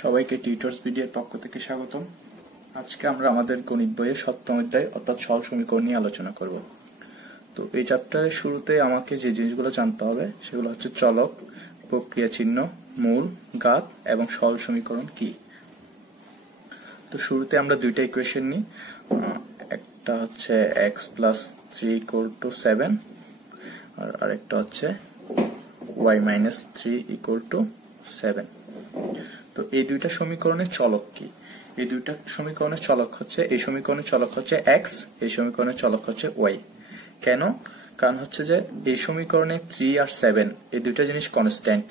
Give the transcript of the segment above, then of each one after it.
সবাইকে টিউটরস ভিডিওর পক্ষ থেকে স্বাগতম। আজকে আমরা আমাদের গণিত বইয়ের সপ্তম অধ্যায় অর্থাৎ সরল সমীকরণ নিয়ে আলোচনা করব। তো এই চ্যাপ্টারের শুরুতে আমাকে যে জিনিসগুলো জানতে হবে সেগুলো হচ্ছে চলক, প্রক্রিয়া চিহ্ন, মূল, ঘাত এবং সরল সমীকরণ কি। তো শুরুতে আমরা দুইটা ইকুয়েশন নিই। একটা হচ্ছে x + 3 = 7 আর আরেকটা হচ্ছে y - 3 = 7। তো এই দুইটা সমীকরণের চলক কি? এই দুইটা সমীকরণের চলক হচ্ছে, এই সমীকরণের চলক হচ্ছে x, এই সমীকরণের চলক হচ্ছে y। কেন? কারণ হচ্ছে যে এই সমীকরণে 3 আর 7 এই দুইটা জিনিস কনস্ট্যান্ট,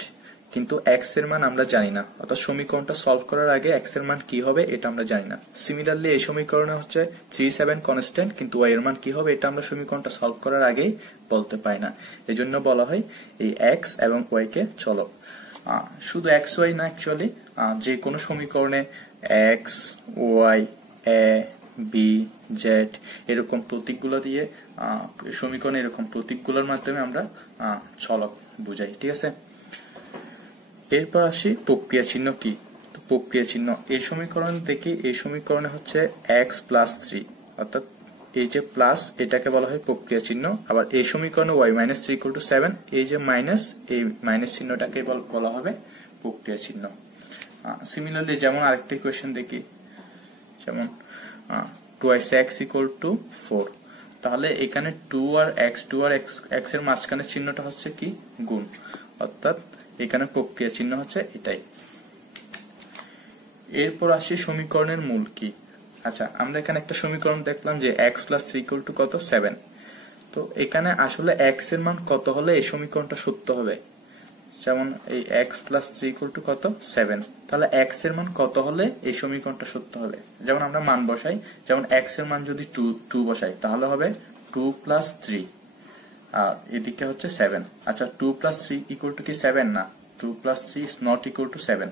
কিন্তু x এর মান আমরা জানি না, অর্থাৎ সমীকরণটা সলভ করার আগে x এর মান কি হবে এটা আমরা জানি না। সিমিলারলি এই সমীকরণে হচ্ছে 3, 7 কনস্ট্যান্ট, কিন্তু y এর মান কি হবে এটা আমরা সমীকরণটা সলভ করার আগেই বলতে পাই না। এজন্য বলা হয় এই x এবং y কে চলক। শুধু x y না, অ্যাকচুয়ালি যে কোনো সমীকরণে x y a b z এরকম প্রতীকগুলো দিয়ে সমীকরণে এরকম প্রতীকগুলোর মাধ্যমে আমরা চলক বুঝাই, ঠিক আছে। এরপর আসি প্রক্রিয়া চিহ্ন কি। তো প্রক্রিয়া চিহ্ন এই সমীকরণ থেকে, এই সমীকরণে হচ্ছে x + 3 অর্থাৎ এই যে প্লাস এটাকে বলা হয় প্রক্রিয়া চিহ্ন। আবার এই সমীকরণে y - 3 = 7 এই যে মাইনাস, এই মাইনাস চিহ্নটাকে বলা হবে প্রক্রিয়া চিহ্ন। সিমিলারলি যেমন আরেকটা ইকুয়েশন দেখি, যেমন 2x = 4। তাহলে এখানে 2 আর x এর মাঝখানে চিহ্নটা হচ্ছে কি? গুণ, অর্থাৎ এখানে প্রক্রিয়া চিহ্ন হচ্ছে এটাই। এরপর আসি সমীকরণের মূল কি। আচ্ছা, আমরা এখানে একটা সমীকরণ দেখলাম যে x + 3 = কত? 7। তো এখানে আসলে x এর মান কত হলে এই সমীকরণটা সত্য হবে? যেমন এই x + 3 = কত? 7। তাহলে x এর মান কত হলে এই সমীকরণটা সত্য হবে? যেমন আমরা মান বসাই, যেমন x এর মান যদি 2 বসাই তাহলে হবে 2 + 3 আর এদিকে হচ্ছে 7। আচ্ছা, 2 + 3 = কি 7? না, 2 + 3 is not equal to 7।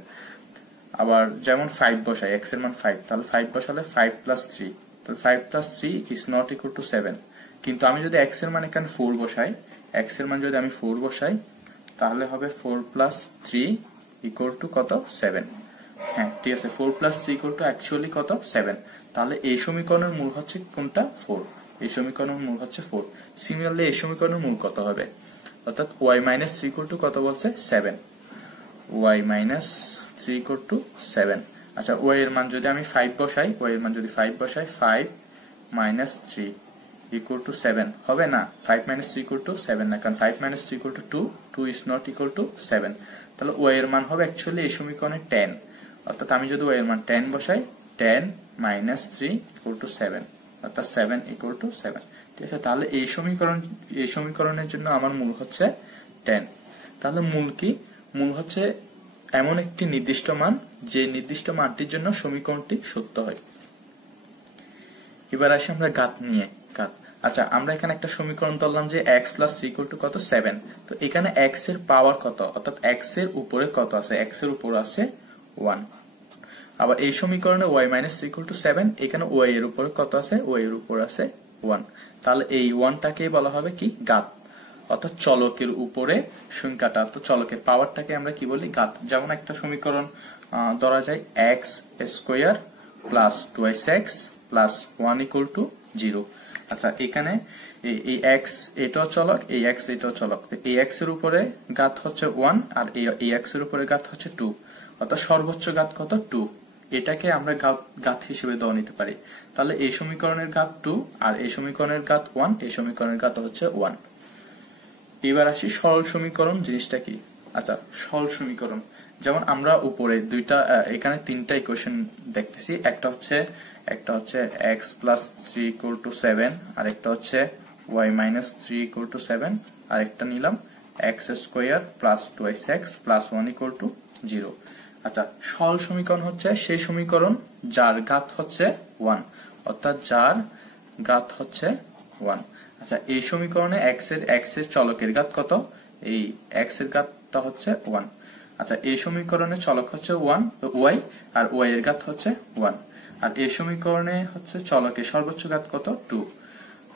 আবার যেমন 5 বসাই, x এর মান 5, তাহলে 5 বসালে 5 + 3, তাহলে 5 + 3 is not equal to 7। কিন্তু আমি যদি x এর মান এখানে 4 বসাই, x এর মান যদি আমি 4 বসাই তাহলে হবে 4 + 3 = কত? 7। হ্যাঁ, ঠিক আছে, 4 + 3 অ্যাকচুয়ালি কত? 7। তাহলে এই সমীকরণের মূল হচ্ছে কোনটা? 4। এই সমীকরণের মূল হচ্ছে 4। সিমিলারলি এই সমীকরণের মূল কত হবে? অর্থাৎ y - 3 কত বলছে? 7। y - 3 = 7। আচ্ছা, y এর মান যদি আমি 5 বসাই, y এর মান যদি 5 বসাই, 5 - 3 = 7 হবে না? 5 - 3 = 7 না, কারণ 5 - 3 = 2, 2 is not equal to 7। তাহলে y এর মান হবে অ্যাকচুয়ালি এই সমীকরণে 10। অর্থাৎ আমি যদি y এর মান 10 বসাই, 10 - 3 = 7, অর্থাৎ 7 = 7, ঠিক আছে। তাহলে এই সমীকরণের জন্য আমার মূল হচ্ছে 10। তাহলে মূল কি? মূল হচ্ছে এমন একটি নির্দিষ্ট মান যে নির্দিষ্ট মানটির জন্য সমীকরণটি সত্য হয়। এবার আসি আমরা ঘাত নিয়ে। ঘাত, আচ্ছা, আমরা এখানে একটা সমীকরণ ধরলাম যে x + 3 = কত? 7। তো এখানে x এর পাওয়ার কত, অর্থাৎ x এর উপরে কত আছে? x এর উপরে আছে 1। আবার এই সমীকরণে y - 3 = 7, এখানে y এর উপরে কত আছে? y এর উপরে আছে 1। তাহলে এই 1টাকে বলা হবে কি? ঘাত, অর্থাৎ চলকের উপরে সংখ্যাটা, তো চলকের পাওয়ারটাকে আমরা কি বলি? ঘাত। যেমন একটা সমীকরণ ধরা যায় x² + 2x + 1 = 0। আচ্ছা, এখানে এই x এটাও চলক, এই x এটাও চলক। এই x এর উপরে ঘাত হচ্ছে 1 আর এই x এর উপরে ঘাত হচ্ছে 2, অর্থাৎ সর্বোচ্চ ঘাত কত? 2। এটাকে আমরা ঘাত হিসেবে ধরে নিতে পারি। তাহলে এই সমীকরণের ঘাত 2 আর এই সমীকরণের ঘাত 1, এই সমীকরণের ঘাত হচ্ছে 1। এবার আসি সরল সমীকরণ জিনিসটা কি। আচ্ছা, সরল সমীকরণ যেমন আমরা উপরে দুইটা, এখানে তিনটা ইকুয়েশন দেখতেছি। একটা হচ্ছে x + 3 = 7, আর একটা হচ্ছে y - 3 = 7, আর একটা নিলাম x² + 2x + 1 = 0। আচ্ছা, সরল সমীকরণ হচ্ছে সেই সমীকরণ যার ঘাত হচ্ছে 1, অর্থাৎ যার ঘাত হচ্ছে 1। আচ্ছা, এই সমীকরণে x এর চলকের ঘাত কত? এই x এর ঘাতটা হচ্ছে 1। আচ্ছা, এই সমীকরণে চলক হচ্ছে 1 y আর y এর ঘাত হচ্ছে 1। আর এই সমীকরণে হচ্ছে চলকের সর্বোচ্চ ঘাত কত? 2।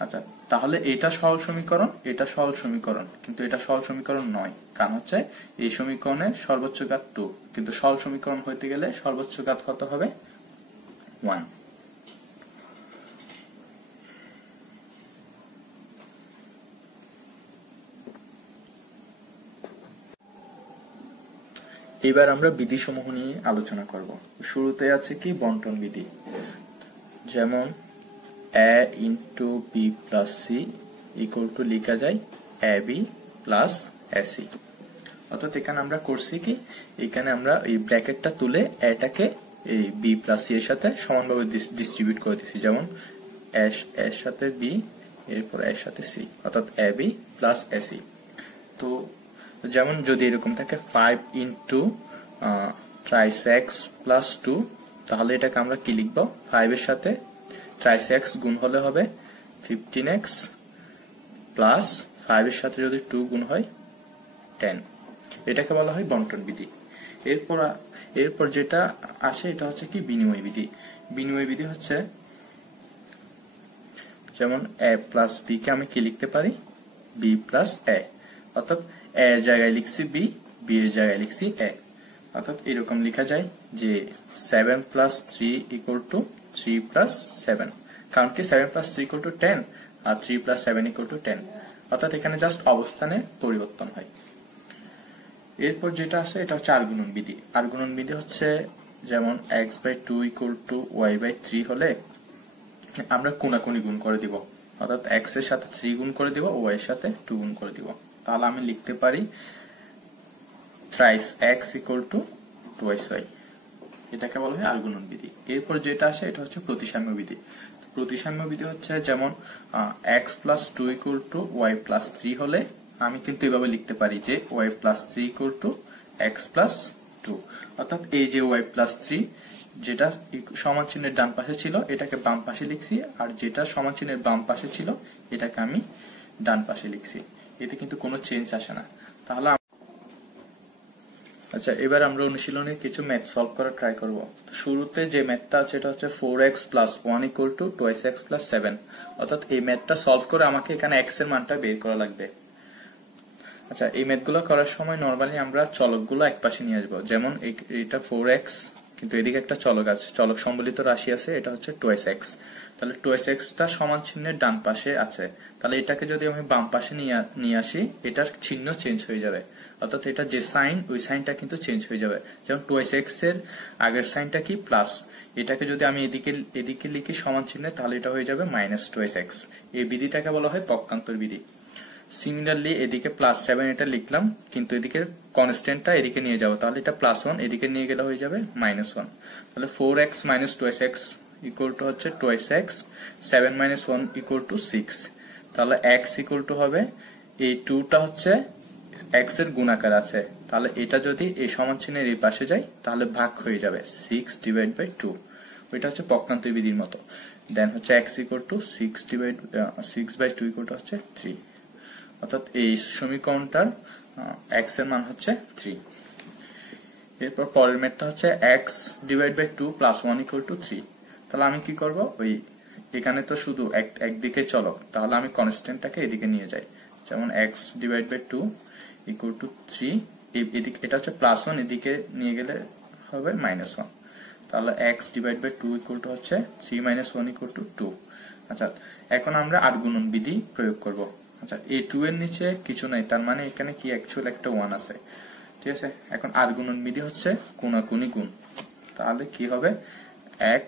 আচ্ছা, তাহলে এটা সরল সমীকরণ, এটা সরল সমীকরণ, কিন্তু এটা সরল সমীকরণ নয়, কারণ হচ্ছে এই সমীকরণের সর্বোচ্চ ঘাত 2, কিন্তু সরল সমীকরণ হইতে গেলে সর্বোচ্চ ঘাত কত হবে? 1। এবার আমরা বিধিসমূহ নিয়ে আলোচনা করব। শুরুতে আছে কি বন্টন বিধি, যেমন a into B plus C equal to লিখা যায় এ বি প্লাস এসি। অর্থাৎ এখানে আমরা করছি কি, এখানে আমরা এই ব্র্যাকেটটা তুলে এটাকে এই বি প্লাস সি এর সাথে সমানভাবে ডিস্ট্রিবিউট করে দিচ্ছি, যেমন এর সাথে বি, এরপর এর সাথে সি, অর্থাৎ এ বি প্লাস এসি। তো যেমন যদি এরকম থাকে 5 ইন্টু ট্রাইস এক্স প্লাস 2, তাহলে এটাকে আমরা কি লিখবো? 5 এর সাথে ট্রাইস এক্স গুণ হলে হবে 15x প্লাস 5 এর সাথে যদি 2 গুণ হয় 10। এটাকে বলা হয় বন্টন বিধি। এরপর যেটা আসে এটা হচ্ছে কি বিনিময় বিধি। বিনিময় বিধি হচ্ছে যেমন a প্লাস বি কে আমি কি লিখতে পারি? b প্লাস a, অর্থাৎ a এর জায়গায় লিখছি b, b এর জায়গায় লিখছি a। অর্থাৎ এরকম লেখা যায় যে 7 প্লাস 3 ইকুয়াল টু 3 প্লাস 7, কারণ কি 7 প্লাস 3 ইকুয়াল টু 10 আর 3 প্লাস 7 ইকুয়াল টু 10, অর্থাৎ এখানে জাস্ট অবস্থানে পরিবর্তন হয়। এরপর যেটা আসে এটা হচ্ছে আর্গুণন বিধি। আর্গুণন বিধি হচ্ছে যেমন x/2 ইকুয়াল টু y/3 হলে আমরা কোনাকুনি গুণ করে দিব, অর্থাৎ x এর সাথে 3 গুণ করে দিব, y এর সাথে 2 গুণ করে দিব। তাহলে আমি লিখতে পারি thrice x equal to twice y, এটাকে বলা হয় আর্গুণন বিধি। এরপর যেটা আসে এটা হচ্ছে প্রতিসাম্য বিধি। প্রতিসাম্য বিধি হচ্ছে যেমন x plus 2 equal to y plus 3 হলে আমি কিন্তু এভাবে লিখতে পারি যে y plus 3 equal to x plus 2, অর্থাৎ এই যে y plus 3 যেটা সমান চিহ্নের ডান পাশে ছিল এটাকে বাম পাশে লিখছি, আর যেটা সমান চিহ্নের বাম পাশে ছিল এটাকে আমি ডান পাশে লিখছি, এতে কিন্তু কোনো চেঞ্জ আসে না। তাহলে আচ্ছা, এবার আমরা অনুশীলনে কিছু ম্যাথ সলভ করার ট্রাই করব। শুরুতে যে ম্যাথটা আছে এটা হচ্ছে 4x plus 1 equal to twice x plus 7, অর্থাৎ এই ম্যাথটা সলভ করে আমাকে এখানে x এর মানটা বের করা লাগবে। আচ্ছা, এই ম্যাথগুলো করার সময় নরমালি আমরা চলকগুলো একপাশে নিয়ে আসবো, যেমন এটা 4x, কিন্তু এদিকে একটা চলক আছে, চলক সম্বলিত রাশি আছে, এটা হচ্ছে twice x। তাহলে twice x টা সমান চিহ্নের ডান পাশে আছে, তাহলে এটাকে যদি আমি বাম পাশে নিয়ে আসি এটার চিহ্ন চেঞ্জ হয়ে যাবে, অর্থাৎ এটা যে সাইন ওই সাইনটা কিন্তু চেঞ্জ হয়ে যাবে। যেমন twice x এর আগের সাইনটা কি প্লাস, এটাকে যদি আমি এদিকে লিখি সমান চিহ্নে তাহলে এটা হয়ে যাবে মাইনাস twice x। এই বিধিটাকে বলা হয় পক্ষান্তর বিধি। সিমিলারলি এদিকে +7 এটা লিখলাম, কিন্তু এদিকে কনস্ট্যান্টটা এদিকে নিয়ে যাবো, তাহলে এটা +1 এদিকে নিয়ে গেলে হয়ে যাবে -1। তাহলে 4x minus twice x equal to হচ্ছে twice x, 7 minus 1 equal to 6। তাহলে x ইকুয়াল টু হবে, এই 2টা হচ্ছে x এর গুণাকার আছে, তাহলে এটা যদি এই সমান চিহ্নের এই পাশে যায় তাহলে ভাগ হয়ে যাবে 6/2, ওইটা হচ্ছে পক্ষান্তর বিধির মতো। দেন হচ্ছে x equal to 6/2 equal to হচ্ছে 3, অর্থাৎ এই সমীকরণটার x এর মান হচ্ছে 3। এরপর পরের ম্যাথটা হচ্ছে x / 2 + 1 = 3। তাহলে আমি কি করব, ওই এখানে তো শুধু একদিকে চলক, তাহলে আমি কনস্ট্যান্টটাকে এদিকে নিয়ে যাই, যেমন x / 2 = 3, এদিকে এটা হচ্ছে +1 এদিকে নিয়ে গেলে হবে -1, তাহলে x / 2 = হচ্ছে 3 - 1 = 2। আচ্ছা, এখন আমরা আর্গুণন বিধি প্রয়োগ করব। আচ্ছা, এই 2 এর নিচে কিছু নাই, তার মানে এখানে কি অ্যাকচুয়াল একটা 1 আছে, ঠিক আছে। এখন আর্গুণন বিধি হচ্ছে কোনাকুনি গুণ, তাহলে কি হবে x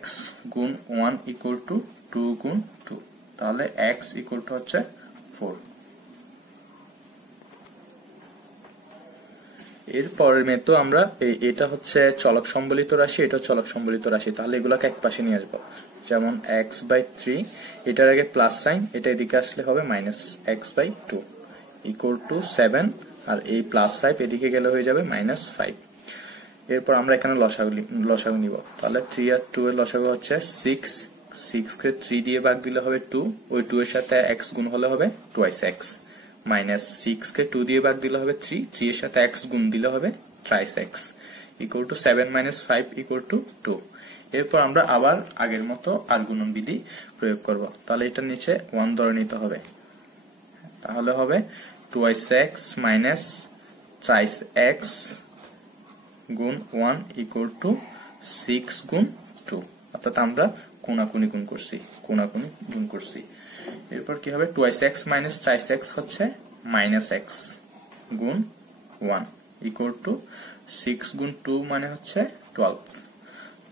গুণ 1 = 2 গুণ 2, তাহলে x = হচ্ছে 4। এরপরের মেতো আমরা এটা হচ্ছে চলক সম্বলিত রাশি, এটা চলক সম্বলিত রাশি, তাহলে এগুলোকে একপাশে নিয়ে আসবো, যেমন x/3 এটার আগে প্লাস সাইন, এটা এদিকে আসলে হবে -x/2 = 7, আর এই +5 এদিকে গেলে হয়ে যাবে -5। এরপর আমরা এখানে লসাগু নিব, তাহলে 3 আর 2 এর লসাগু হচ্ছে 6 কে 3 দিয়ে ভাগ দিলে হবে 2, ওই 2 এর সাথে x গুণ হলে হবে twice x, -6 কে 2 দিয়ে ভাগ দিলে হবে 3 এর সাথে x গুণ দিলে হবে thrice x। Equal to 7 minus 5 equal to 2। এরপর আমরা আবার আগের মতো আর গুণন বিধি প্রয়োগ করব। তাহলে এটার নিচে 1 ধরে নিতে হবে, তাহলে হবে 2x মাইনাস 3x গুণ 1 ইকুয়াল টু 6 গুণ 2, অর্থাৎ আমরা কোণাকুনি গুণ করছি। এরপর কি হবে, 2x মাইনাস 3x হচ্ছে মাইনাস x গুণ 1 ইকুয়াল টু 6 গুণ 2 মানে হচ্ছে 12,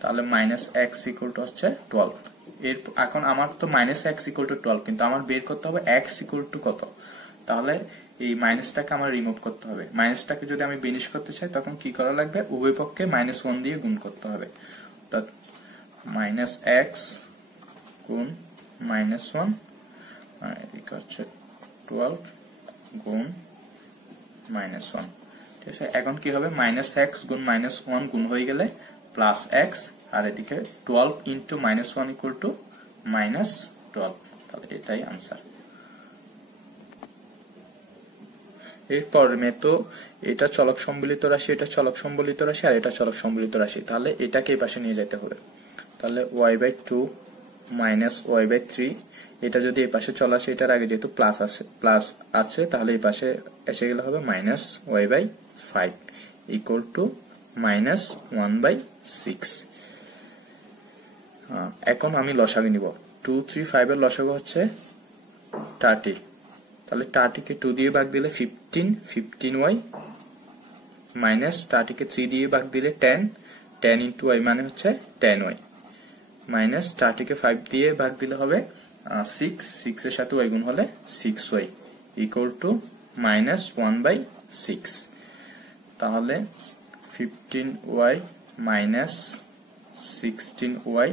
তাহলে মাইনাস x ইকুয়াল টু হচ্ছে 12। এখন আমার তো মাইনাস x ইকুয়াল টু 12, কিন্তু আমার বের করতে হবে x ইকুয়াল টু কত। তাহলে এই মাইনাসটাকে আমার রিমুভ করতে হবে। মাইনাসটাকে যদি আমি বিনিশ করতে চাই তখন কি করা লাগবে, উভয় পক্ষে -1 দিয়ে গুণ করতে হবে, অর্থাৎ মাইনাস এক্স গুণ -1 এটা হচ্ছে 12 গুণ -1। ঠিক আছে, এখন কি হবে, -x গুণ -1 গুণ হয়ে গেলে প্লাস x, আর এদিকে 12 ইন্টু -1 ইকুয়াল টু -12, তাহলে এটাই আনসার। এরপর তো এটা চলক সম্বলিত রাশি, এটা চলক সম্বলিত রাশি, আর এটা চলক সম্বলিত রাশি, তাহলে এটাকে এই পাশে নিয়ে যেতে হবে। তাহলে y/2 মাইনাস y/3, এটা যদি এই পাশে চলে আসে, এটার আগে যেহেতু প্লাস আছে তাহলে এই পাশে এসে গেলে হবে মাইনাস y/5 ইকুয়াল টু -1/6। এখন আমি লসাগু নিব। 2, 3, 5 এর লসাগু হচ্ছে 30, তাহলে 30 কে 2 দিয়ে ভাগ দিলে 15y মাইনাস 30 কে 3 দিয়ে ভাগ দিলে 10 ইন্টু y মানে হচ্ছে 10y মাইনাস 30 কে 5 দিয়ে ভাগ দিলে হবে 6 এর সাথে y গুণ হলে 6y ইকুয়াল টু -1/6। তাহলে 15y minus 16y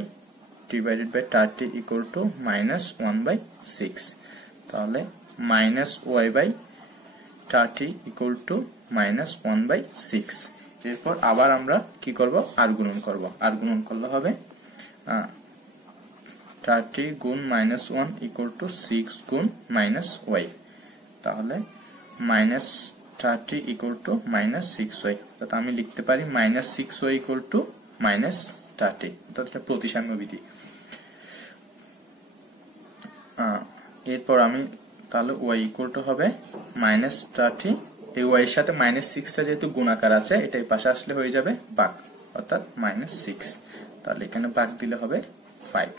divided by 30 equal to -1/6, তাহলে -y/30 ইকুয়াল টু -1/6। এরপর আবার আমরা কি করব, আর গুণন করব। আর গুণন করলে হবে 30 গুণ -1 ইকুয়াল টু 6 গুণ -y, তাহলে -30 ইকুয়াল টু -6y, অর্থাৎ আমি লিখতে পারি -6y ইকুয়াল টু -30, অর্থাৎ এটা প্রতিসাম্য বিধি। এরপর আমি তাহলে y ইকুয়াল টু হবে -30, এই y এর সাথে -6টা যেহেতু গুণাকার আছে, এটা এই পাশে আসলে হয়ে যাবে ভাগ, অর্থাৎ -6, তাহলে এখানে ভাগ দিলে হবে 5,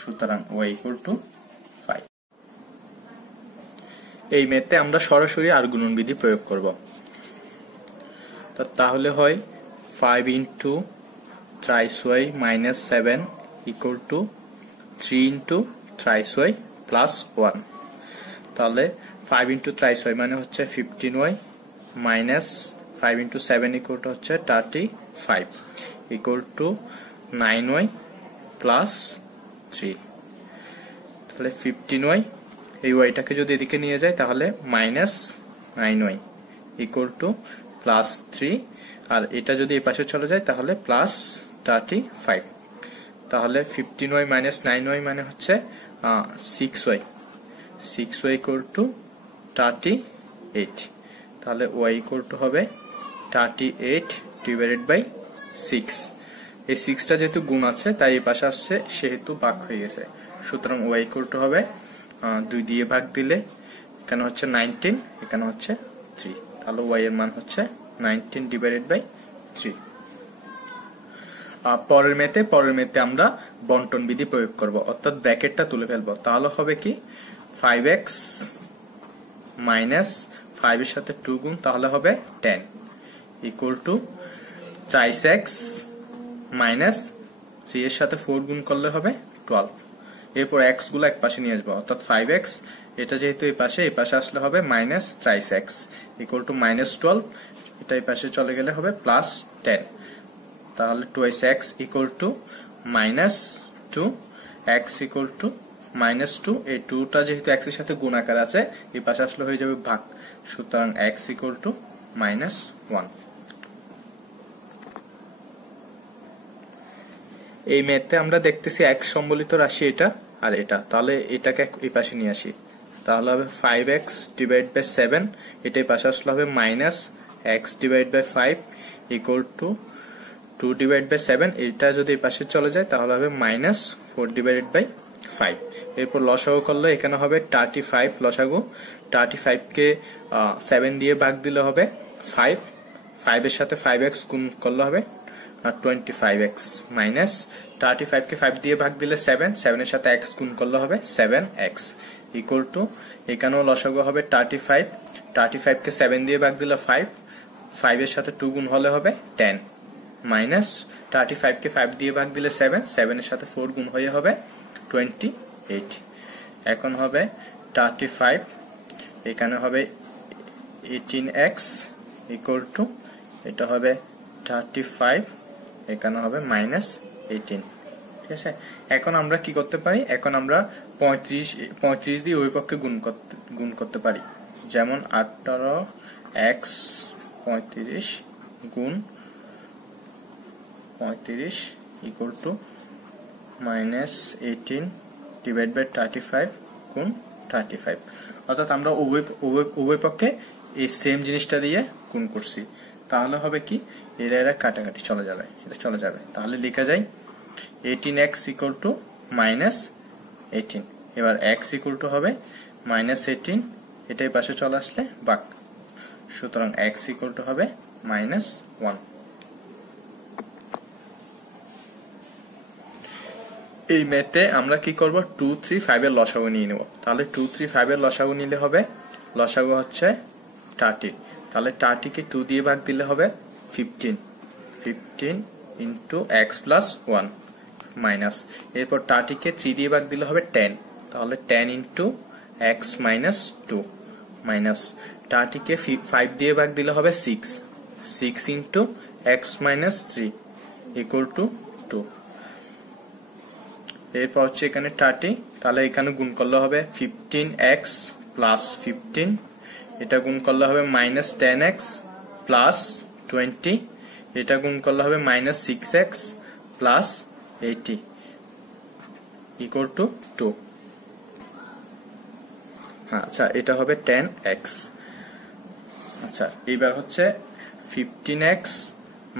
সুতরাং y ইকুয়াল টু 5। এই মেথডে আমরা সরাসরি আর গুণন বিধি প্রয়োগ করব। তাহলে হয় 5 into thrice y minus 7 equal two 3 into thrice y plus 1, তাহলে 5 ইন্টু thrice y মানে হচ্ছে 15y minus 5 into 7 equal two হচ্ছে 35 ইকুয়াল টু 9y প্লাস 3, তাহলে 15y, এই ওয়াইটাকে যদি এদিকে নিয়ে যায় তাহলে -9y ইকুয়াল টু প্লাস 3, আর এটা যদি এই পাশে চলে যায় তাহলে প্লাস 35, তাহলে 15y মাইনাস 9y মানে হচ্ছে 6y ইকুয়াল টু 38, তাহলে y ইকুয়াল টু হবে 38 ডিভাইডেড বাই 6। এই 6টা যেহেতু গুণ আছে তাই এই পাশে আসছে, সেহেতু ভাগ হয়ে গেছে, সুতরাং y ইকুয়াল টু হবে 2 দিয়ে ভাগ দিলে এখানে হচ্ছে 19, এখানে হচ্ছে 3, তাহলে y এর মান হচ্ছে 19 ডিভাইডেড বাই 3। পরের মেতে আমরা বন্টন বিধি প্রয়োগ করব, অর্থাৎ ব্র্যাকেটটা তুলে ফেলবো। তাহলে হবে কি 5x মাইনাস 5 এর সাথে 2 গুণ, তাহলে হবে 10 ইকুয়াল টু 4x মাইনাস 3 এর সাথে 4 গুণ করলে হবে 12। এরপর x গুলো এক পাশে নিয়ে আসবো, অর্থাৎ 5x, এটা যেহেতু এই পাশে আসলে হবে মাইনাস 3x ইকুয়াল টু -12, এটা এই পাশে চলে গেলে হবে প্লাস 10, তাহলে 2x equal to -2, x equal to -2, এই 2টা যেহেতু x এর সাথে গুণাকার আছে এই পাশে আসলে হয়ে যাবে ভাগ, সুতরাং x ইকুয়াল টু -1। এই মেথডে আমরা দেখতেছি x সম্বলিত রাশি এটা আর এটা, তাহলে এটাকে এই পাশে নিয়ে আসি, তাহলে হবে 5x ডিভাইড বাই 7, এটাই পাশে আসলে হবে -x divide by 5 equal to 2 divide by 7, এটা যদি এই পাশে চলে যায় তাহলে হবে -4 ডিভাইডেড বাই 5। এরপর লসাগু করলে এখানে হবে 35 লসাগু। 35 কে 7 দিয়ে ভাগ দিলে হবে 5, 5 এর সাথে 5x গুণ করলে হবে 25x, মাইনাস 35 কে 5 দিয়ে ভাগ দিলে 7, 7 এর সাথে x গুণ করলে হবে 7x, ইকুয়াল টু এখানেও লসাগু হবে 35, 35 কে 7 দিয়ে ভাগ দিলে 5, 5 এর সাথে 2 গুণ হলে হবে 10, মাইনাস 35 কে 5 দিয়ে ভাগ দিলে 7, 7 এর সাথে 4 গুণ হয়ে হবে 28। এখন হবে 35, এখানে হবে 18x, ইকুয়াল টু এটা হবে 35, এখানে হবে -18। ঠিক আছে, এখন আমরা কি করতে পারি, এখন আমরা 35 দিয়ে ওই পক্ষে গুণ করতে পারি। যেমন 18x 35 গুণ 35 ইকুয়াল টু -18 ডিভাইড বাই 35 গুণ 35। অর্থাৎ আমরা উভয় পক্ষে এই সেম জিনিসটা দিয়ে গুণ করছি। তাহলে হবে কি, এরা কাটাকাটি চলে যাবে, এটা চলে যাবে। তাহলে লেখা যায় 18x ইকুয়াল টু -18। এবার x ইকুয়াল টু হবে -18, এটাই পাশে চলে আসলে বাক, সুতরাং x ইকুয়াল টু হবে -1। এই ম্যাথে আমরা কি করব, 2, 3, 5 এর লসাগু নিয়ে নেব। তাহলে 2, 3, 5 এর লসাগু নিলে হবে, লসাগু হচ্ছে 30, তাহলে 30 কে 2 দিয়ে ভাগ দিলে হবে 15, 15 ইন্টু x প্লাস 1 মাইনাস, এরপর 30 কে 3 দিয়ে ভাগ দিলে হবে 10, তাহলে 10 ইন্টু x মাইনাস 2 মাইনাস 30 কে 5 দিয়ে ভাগ দিলে হবে 6, 6 into x minus 3 equal to 2। এরপর হচ্ছে এখানে 30, তাহলে এখানে গুণ করলে হবে 15x প্লাস 15, এটা গুণ করলে হবে -10x প্লাস 20, এটা গুণ করলে হবে -6x প্লাস 80 ইকুয়াল টু 2। আচ্ছা, এটা হবে 10x। আচ্ছা, এবার হচ্ছে 15x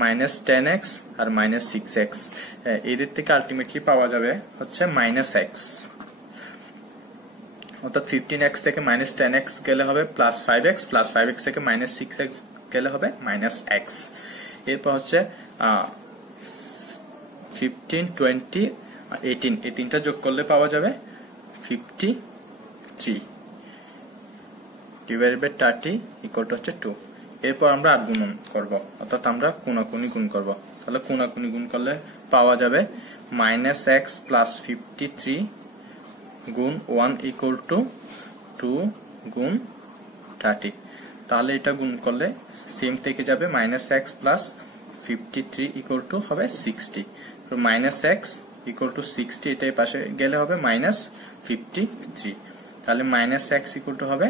-10x আর -6x, এদের থেকে আলটিমেটলি পাওয়া যাবে হচ্ছে -x, অর্থাৎ 15x থেকে -10x গেলে হবে +5x, +5x থেকে -6x গেলে হবে -x। এরপর হচ্ছে 15, 20, 18, এই তিনটা যোগ করলে পাওয়া যাবে 53 ডিভাইডেড বাই 30 ইকুয়াল টু হচ্ছে 2। এরপর আমরা আর গুণন করব, অর্থাৎ আমরা কোনাকুনি গুণ করব। তাহলে কোনাকুনি গুণ করলে পাওয়া যাবে -x প্লাস 53 গুণ 1 ইকুয়াল টু 2 গুণ 30। তাহলে এটা গুণ করলে সেম থেকে যাবে -x প্লাস 53 ইকুয়াল টু হবে 60, তো -x ইকুয়াল টু 60, এটাই পাশে গেলে হবে -53, তাহলে -x ইকুয়াল টু হবে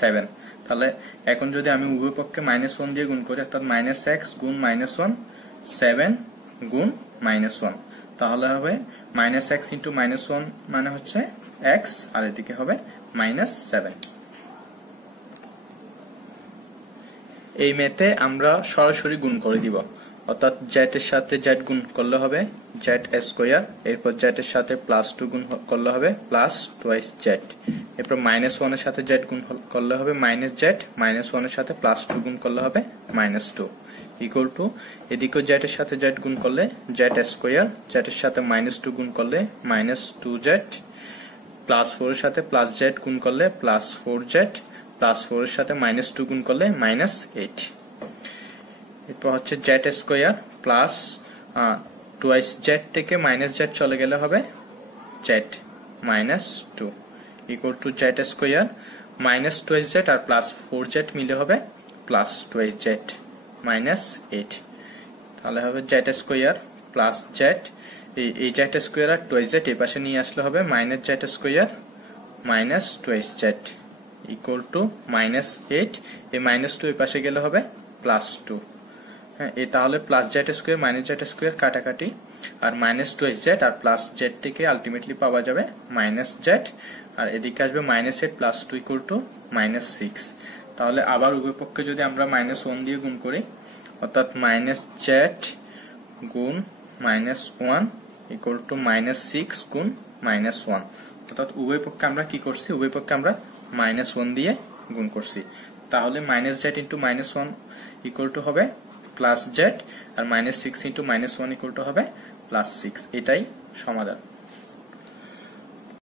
7। তাহলে এখন যদি আমি উভয় পক্ষে -1 দিয়ে গুণ করি, অর্থাৎ -x গুণ -1, 7 গুণ -1, তাহলে হবে -x ইন্টু -1 মানে হচ্ছে x, আর এদিকে হবে -7। এই ম্যাথে আমরা সরাসরি গুণ করে দিব, অর্থাৎ z এর সাথে z গুণ করলে হবে z স্কয়ার, এরপর z এর সাথে +2 গুণ করলে হবে +2z, এরপর -1 এর সাথে z গুণ করলে হবে -z, -1 এর সাথে +2 গুণ করলে হবে -2 ইকুয়াল টু এদিকে z এর সাথে z গুণ করলে z স্কয়ার, z এর সাথে -2 গুণ করলে -2z, +4 এর সাথে +z গুণ করলে +4z, +4 এর সাথে -2 গুণ করলে -8। এরপর হচ্ছে z স্কয়ার প্লাস 2z থেকে -z চলে গেলে হবে z -2 equal to z square -2z আর +4z মিলে হবে +2z -8। তাহলে হবে z স্কয়ার প্লাস z, এই z স্কয়ার আর 2z এই পাশে নিয়ে আসলে হবে -z square -2z equal to -8, এই -2 এই পাশে গেলে হবে +2। হ্যাঁ, এই তাহলে +z স্কয়ার -z স্কয়ার কাটাকাটি, আর -2z আর +z থেকে আলটিমেটলি পাওয়া যাবে -z, আর এদিকে আসবে -8 +2 ইকুয়াল টু -6। তাহলে আবার উভয় পক্ষে যদি আমরা -1 দিয়ে গুণ করি, অর্থাৎ -z গুণ minus one equal two minus six গুণ মাইনাস ওয়ান। অর্থাৎ উভয় পক্ষে আমরা কি করছি, উভয় পক্ষে আমরা মাইনাস ওয়ান দিয়ে গুণ করছি। তাহলে minus Z into minus one equal to হবে প্লাস জেড, আর minus six into minus one equal to হবে প্লাস সিক্স। এটাই সমাধান।